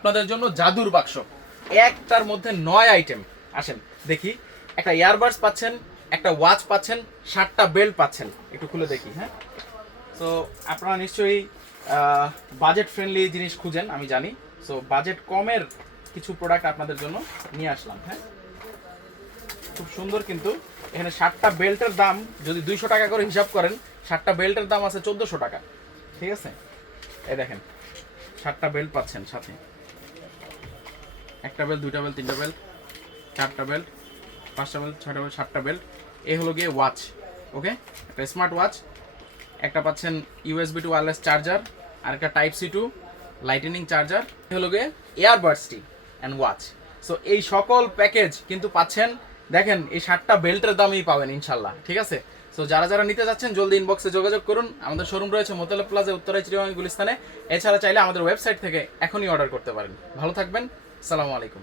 আপনাদের জন্য জাদুর বাক্স। একটার মধ্যে নয় আইটেম আসেন। দেখি, একটা ইয়ারবাডস পাচ্ছেন, একটা ওয়াচ পাচ্ছেন, সাতটা বেল্ট পাচ্ছেন। একটু খুলে দেখি হ্যাঁ? তো আপনারা নিশ্চয়ই বাজেট ফ্রেন্ডলি জিনিস খুঁজেন, আমি জানি। সো বাজেট কমের কিছু প্রোডাক্ট আপনাদের জন্য নিয়ে আসলাম হ্যাঁ? খুব সুন্দর কিন্তু। এখানে ষাটটা বেল্টের দাম, যদি দুইশো টাকা করে হিসাব করেন ষাটটা বেল্টের দাম আছে চোদ্দোশো টাকা। ঠিক আছে? এই দেখেন ষাটটা বেল্ট পাচ্ছেন সাথে। একটা বেল্ট দুইটা বেল্ট তিনটা বেল্ট চারটা বেল্ট পাঁচটা বেল্ট ছয়টা বেল্ট সাতটা বেল্ট এ হলো গিয়ে ওয়াচ ওকে একটা স্মার্ট ওয়াচ একটা পাচ্ছেন ইউএসবি টু ওয়ারলেস চার্জার আর একটা type C to lightning charger এ হলো গিয়ে এয়ারবাডসটি অ্যান্ড ওয়াচ সো এই সকল প্যাকেজ কিন্তু পাচ্ছেন, দেখেন, এই সাতটা বেল্টের দামই পাবেন, ইনশাল্লাহ, ঠিক আছে? সো যারা যারা নিতে যাচ্ছেন, জলদি ইনবক্সে যোগাযোগ করুন। আমাদের শোরুম রয়েছে মোতালে প্লাজা উত্তরাই চিরিয়াঙ্গ গুলিস্তানে। এছাড়া চাইলে আমাদের ওয়েবসাইট থেকে এখনই অর্ডার করতে পারেন। ভালো থাকবেন। সালামু আলাইকুম।